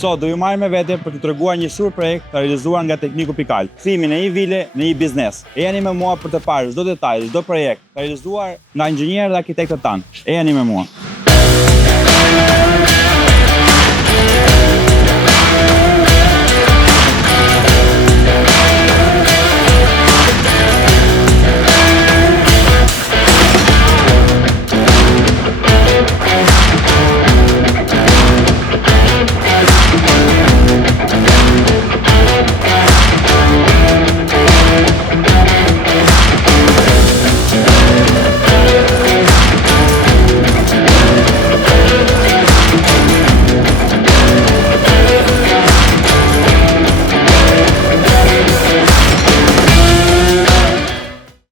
Sot do ju marrë me vete për të treguar një sur projekt të realizuar nga Tekniku Pikal. Kthimin e një vile në një biznes. Ejani me mua për të parë çdo detaj, çdo projekt të realizuar nga inxhinierët dhe arkitektët tanë. Ejani me mua.